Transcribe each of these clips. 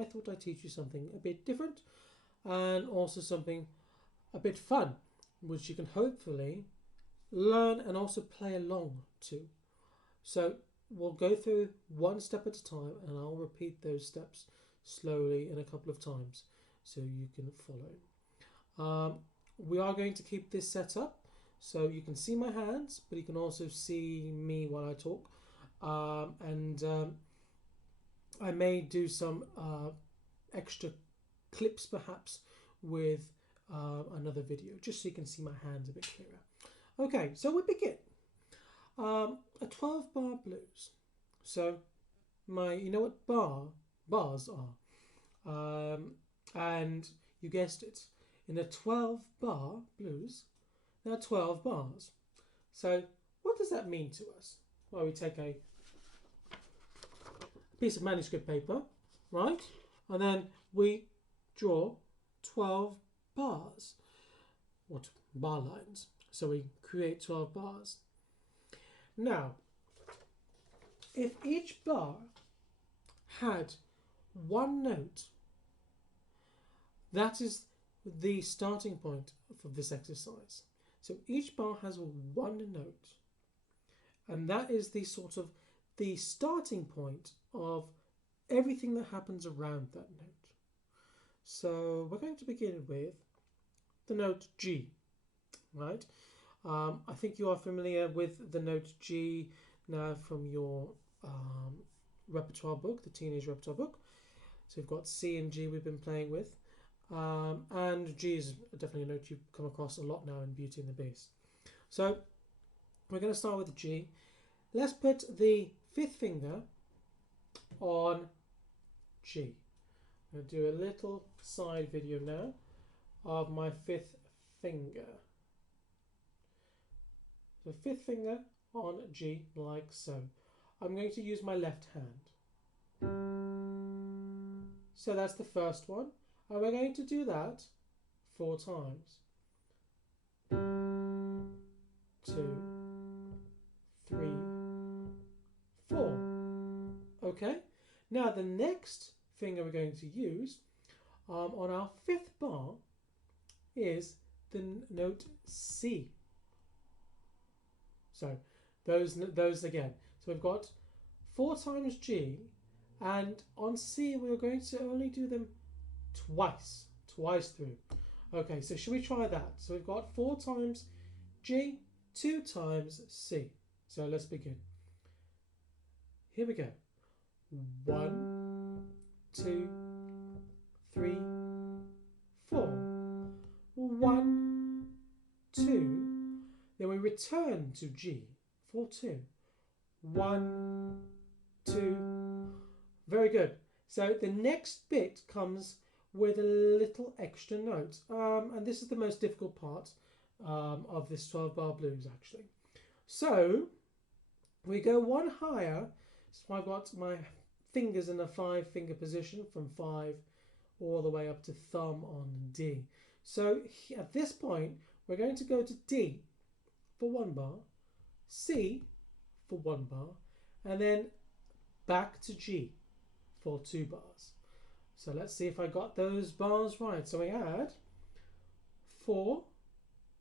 I thought I'd teach you something a bit different and also something a bit fun, which you can hopefully learn and also play along to. So we'll go through one step at a time, and I'll repeat those steps slowly in a couple of times so you can follow. We are going to keep this set up so you can see my hands, but you can also see me while I talk. I may do some extra clips perhaps with another video, just so you can see my hands a bit clearer. Okay, so we begin. A 12-bar blues. So you know what bars are, and you guessed it. In a 12-bar blues, there are 12 bars. So what does that mean to us? Well, we take a piece of manuscript paper, right, and then we draw 12 bars, or bar lines. So we create 12 bars. Now, if each bar had one note, that is the starting point for this exercise. So each bar has one note, and that is the sort of the starting point of everything that happens around that note. So we're going to begin with the note G, right? I think you are familiar with the note G now from your repertoire book, the teenage repertoire book. So we've got C and G we've been playing with. And G is definitely a note you've come across a lot now in Beauty and the Beast. So we're going to start with G. Let's put the fifth finger on G. I'm going to do a little side video now of my fifth finger. So fifth finger on G, like so. I'm going to use my left hand. So that's the first one. And we're going to do that 4 times. 2, 3, 4. Okay? Now the next finger we're going to use on our fifth bar is the note C. So those again. So we've got 4 times G, and on C we're going to only do them twice through. Okay, so should we try that? So we've got 4 times G, 2 times C. So let's begin. Here we go. 1, 2, 3, 4. 1, 2. Then we return to G. 4, 2. 1, 2. Very good. So the next bit comes with a little extra note. And this is the most difficult part of this 12-bar blues, actually. So we go one higher. So I've got my fingers in a 5-finger position from 5 all the way up to thumb on D. So at this point, we're going to go to D for 1 bar, C for 1 bar, and then back to G for 2 bars. So let's see if I got those bars right. So we had 4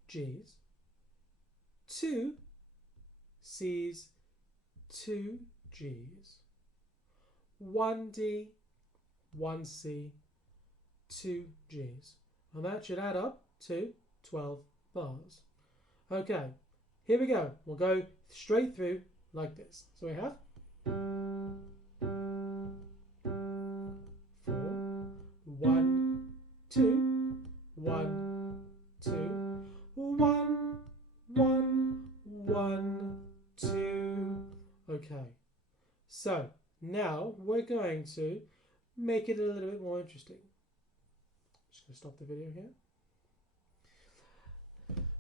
Gs, 2 Cs, 2 Gs, 1 D, 1 C, 2 Gs. And that should add up to 12 bars. Okay, here we go. We'll go straight through like this. So we have 1, 2, 1, 2, 1, 1, 1, 2. Okay, so now we're going to make it a little bit more interesting. Just going to stop the video here.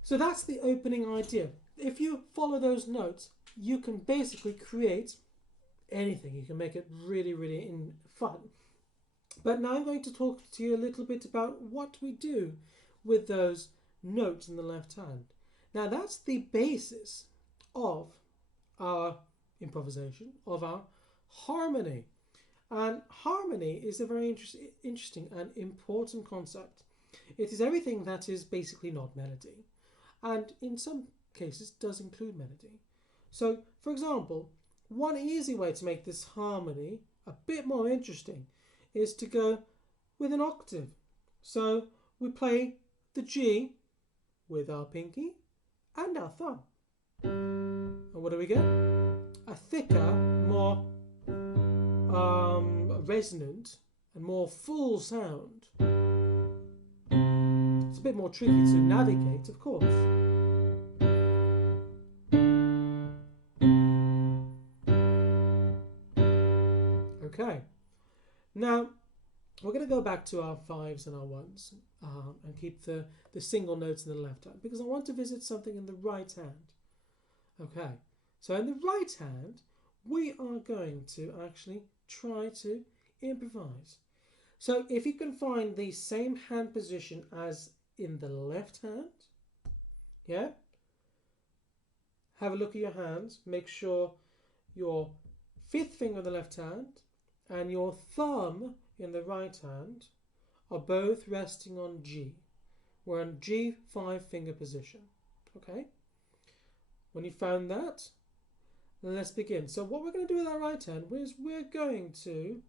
So that's the opening idea. If you follow those notes, you can basically create anything. You can make it really, really fun. But now I'm going to talk to you a little bit about what we do with those notes in the left hand. Now that's the basis of our improvisation, of our harmony. And harmony is a very interesting and important concept. It is everything that is basically not melody, and in some cases does include melody. So, for example, one easy way to make this harmony a bit more interesting is to go with an octave. So we play the G with our pinky and our thumb. And what do we get? A thicker, more resonant and more full sound. It's a bit more tricky to navigate, of course. Okay, now we're going to go back to our fives and our ones and keep the single notes in the left hand because I want to visit something in the right hand. Okay, so in the right hand we are going to actually try to improvise. So if you can find the same hand position as in the left hand, yeah, have a look at your hands, make sure your fifth finger in the left hand and your thumb in the right hand are both resting on G. We're on G 5-finger position. Okay? When you found that, then let's begin. So what we're going to do with our right hand is we're going to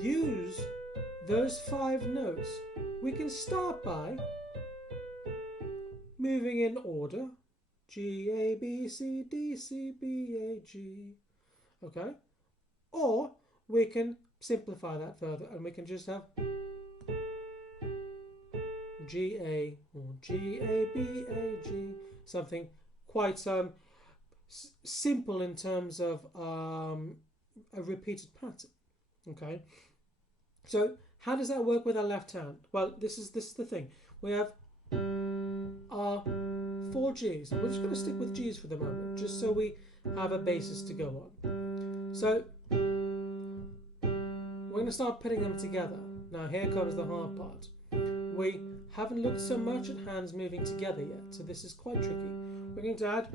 use those 5 notes. We can start by moving in order. G, A, B, C, D, C, B, A, G. Okay? Or we can simplify that further and we can just have G, A, or G, A, B, A, G. Something quite simple in terms of a repeated pattern. Okay? So how does that work with our left hand? Well, this is the thing. We have our 4 G's. We're just going to stick with G's for the moment, just so we have a basis to go on. So we're going to start putting them together. Now here comes the hard part. We haven't looked so much at hands moving together yet, so this is quite tricky. We're going to add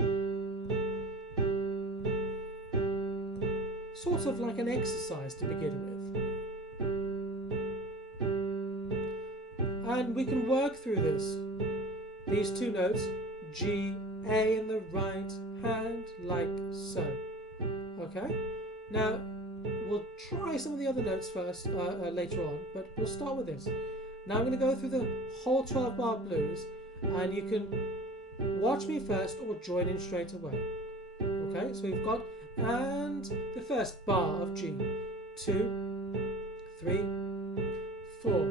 sort of like an exercise to begin with. And we can work through these 2 notes, G, A in the right hand, like so. Okay? Now, we'll try some of the other notes first, later on, but we'll start with this. Now I'm going to go through the whole 12-bar blues, and you can watch me first or join in straight away. Okay? So we've got, and the first bar of G. 2, 3, 4.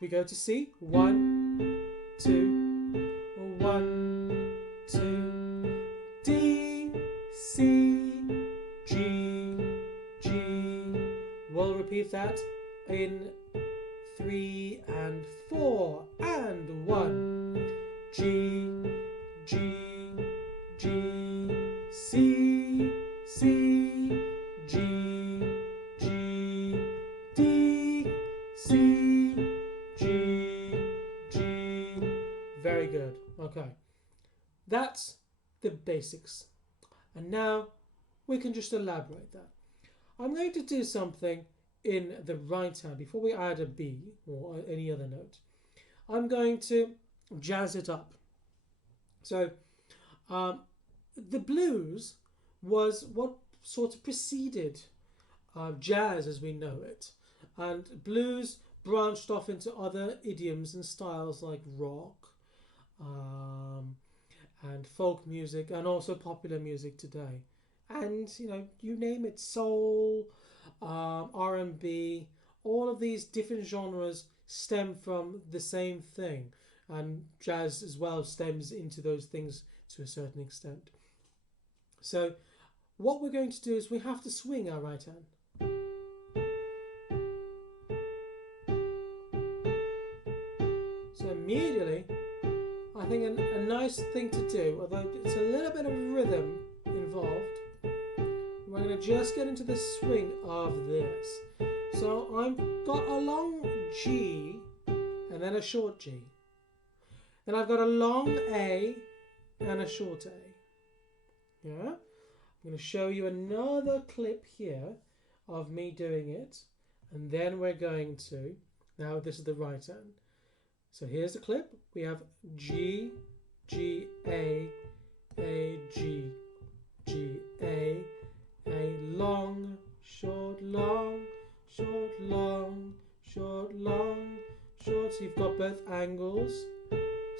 We go to C. 1, 2, 1, 2. D, C, G, G. We'll repeat that in 3 and 4 and 1. G, G, G, C, C, G, G, D, C, G, G. Very good. Okay. That's the basics. And now we can just elaborate that. I'm going to do something in the right hand before we add a B or any other note. I'm going to jazz it up. So the blues was what sort of preceded jazz as we know it, and blues branched off into other idioms and styles like rock and folk music, and also popular music today, and you name it, soul, R&B. All of these different genres stem from the same thing, and jazz as well stems into those things to a certain extent. So what we're going to do is we have to swing our right hand. So immediately, I think a nice thing to do, although it's a little bit of rhythm involved, we're going to just get into the swing of this. So I've got a long G and then a short G. Then I've got a long A and a short A. Yeah? I'm going to show you another clip here of me doing it, and then we're going to, now this is the right hand. So here's the clip. We have G, G, A, G, G, A, long, short, long, short, long, short, long, short. So you've got both angles.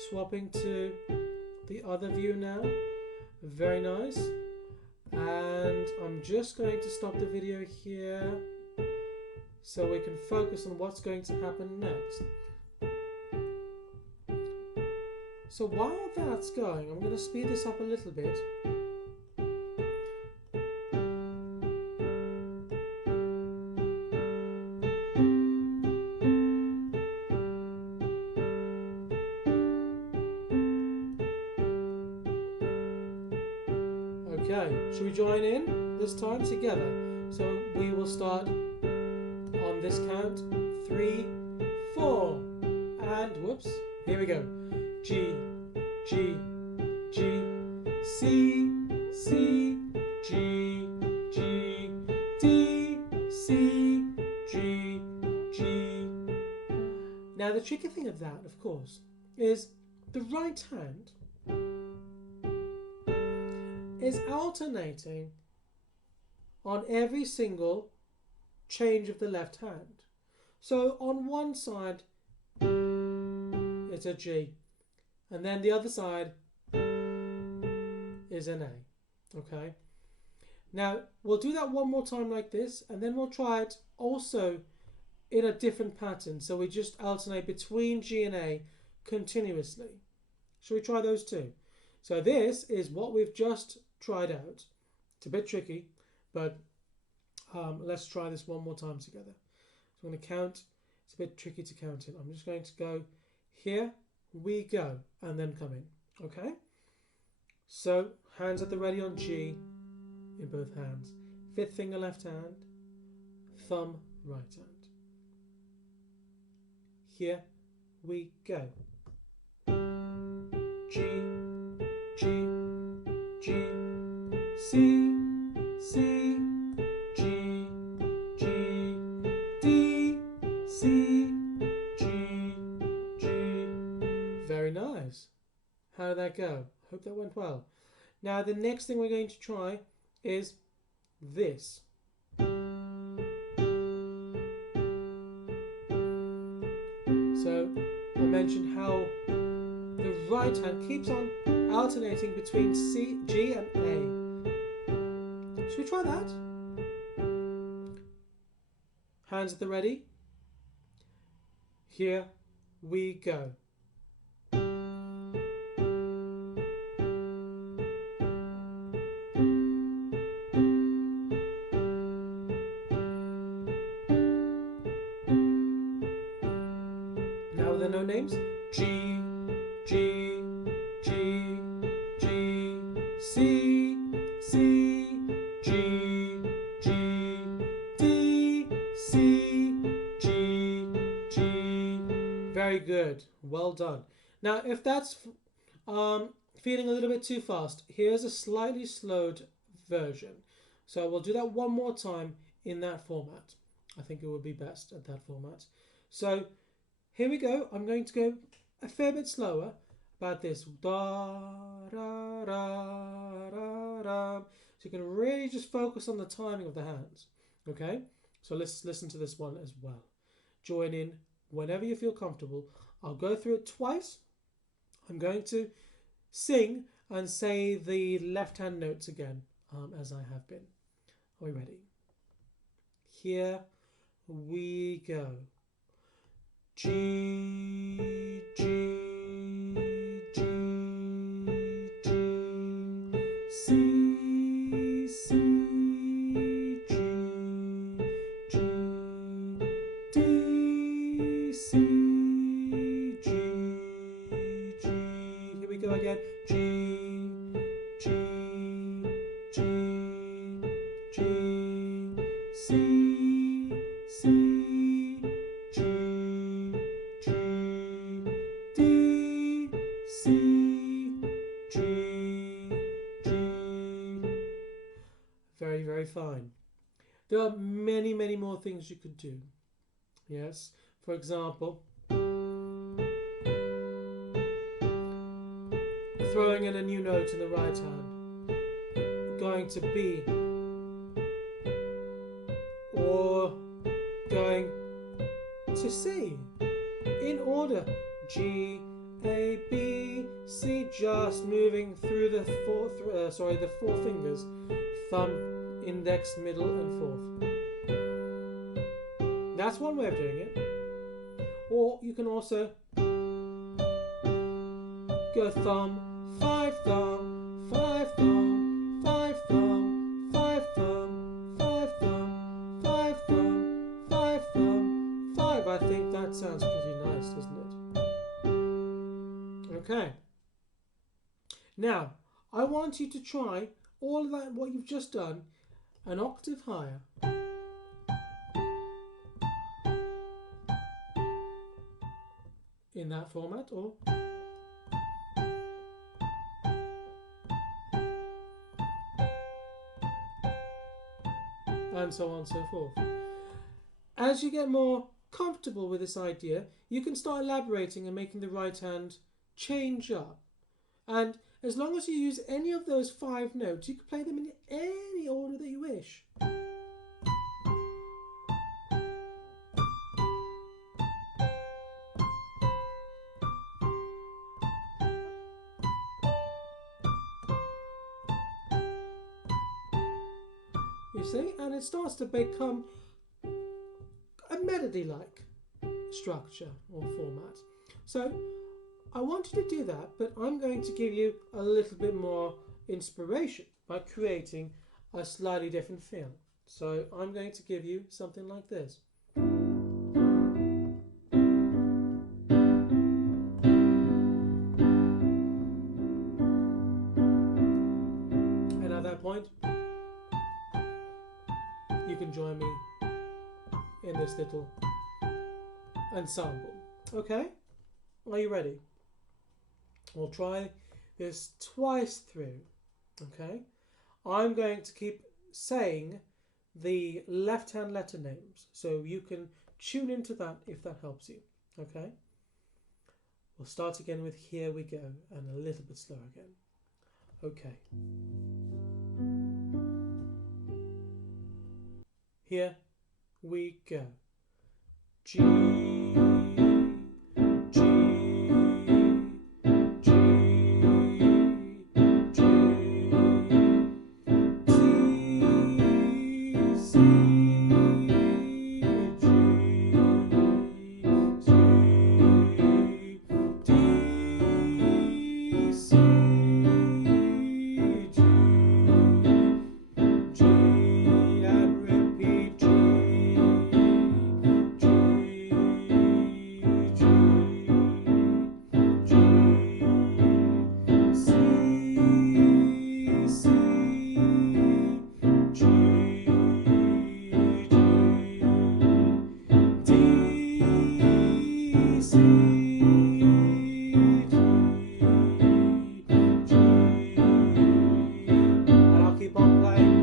Swapping to the other view now. Very nice. And I'm just going to stop the video here so we can focus on what's going to happen next. So while that's going, I'm going to speed this up a little bit. Okay, should we join in this time together? So we will start on this count, 3, 4, and whoops, here we go. G, G, G, C, C, G, G, D, C, G, G. Now the tricky thing of that, of course, is the right hand is alternating on every single change of the left hand. So on one side it's a G, and then the other side is an A. Okay, now we'll do that one more time like this, and then we'll try it also in a different pattern, so we just alternate between G and A continuously. Shall we try those two? So this is what we've just tried out. It's a bit tricky, but let's try this one more time together. So I'm going to count. It's a bit tricky to count in. I'm just going to go here we go and then come in. Okay, so hands at the ready on G in both hands, fifth finger left hand, thumb right hand. Here we go. G, G, G, C, C, G, G, D, C, G, G. Very nice. How did that go? Hope that went well. Now the next thing we're going to try is this. So I mentioned how the right hand keeps on alternating between C, G and A. Should we try that? Hands at the ready. Here we go. Now there are no names. G, G, G, G, C, C, G, G, D, C, G, G. Very good. Well done. Now, if that's feeling a little bit too fast, here's a slightly slowed version. So we'll do that one more time in that format. I think it would be best at that format. So here we go. I'm going to go a fair bit slower about this. Da, da, da, da, da. So you can really just focus on the timing of the hands. Okay? So let's listen to this one as well. Join in whenever you feel comfortable. I'll go through it twice. I'm going to sing and say the left hand notes again, as I have been. Are we ready? Here we go. G, G, G, G, C, C, G, G, D, C, G, G. Here we go again. G, G, G, G, C, C, G, G, D, C, G, G. There are many, many more things you could do. Yes, for example, throwing in a new note in the right hand, going to B, or going to C in order. G, A, B, C, just moving through the four fingers, thumb, index, middle, and fourth. That's one way of doing it. Or you can also go thumb, 5 thumb, 5 thumb, 5 thumb, 5 thumb, 5 thumb, 5 thumb, 5 thumb, 5. I think that sounds pretty nice, doesn't it? Okay. Now, I want you to try all of that, what you've just done, an octave higher. In that format, or and so on and so forth. As you get more comfortable with this idea, you can start elaborating and making the right hand change up. And as long as you use any of those 5 notes, you can play them in any order that you wish. You see, and it starts to become a melody-like structure or format. So I want you to do that, but I'm going to give you a little bit more inspiration by creating a slightly different feel. So I'm going to give you something like this. And at that point, you can join me in this little ensemble. Okay? Are you ready? We'll try this twice through. Okay? I'm going to keep saying the left-hand letter names, so you can tune into that if that helps you. Okay? We'll start again with Here We Go, and a little bit slower again. Okay. Here we go. G, G, G, G, C, C, G, C, D, C, G, G, and repeat G, G, G, G, C, C, G, G, D, C, G, G, and I'll keep on playing.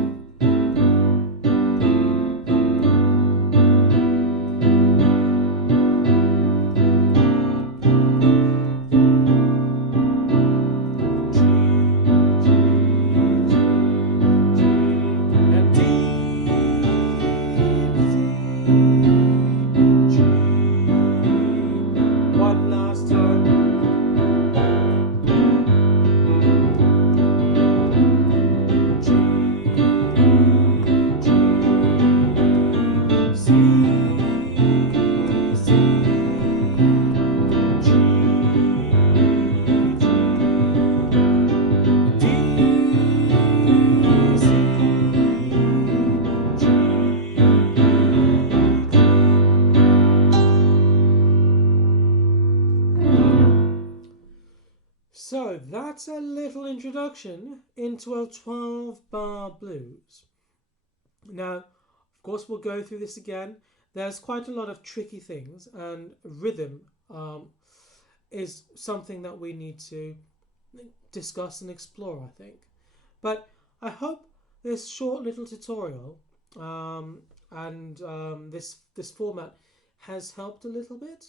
And D, C, G. One last time. G, G, C, C, G, G, D, C, G, G. So that's a little introduction into a 12-bar blues. Now, of course, we'll go through this again. There's quite a lot of tricky things, and rhythm is something that we need to discuss and explore, I think. But I hope this short little tutorial This format has helped a little bit.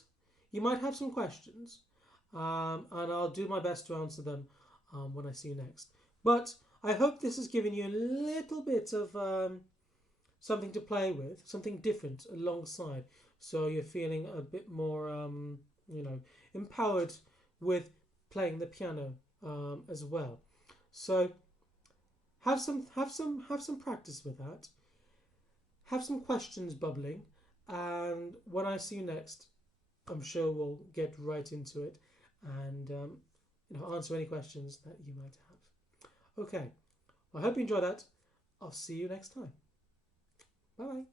You might have some questions, and I'll do my best to answer them when I see you next. But I hope this has given you a little bit of something to play with, something different alongside, so you're feeling a bit more, empowered with playing the piano as well. So have some practice with that. Have some questions bubbling, and when I see you next, I'm sure we'll get right into it and answer any questions that you might have. Okay, I hope you enjoy that. I'll see you next time. Bye.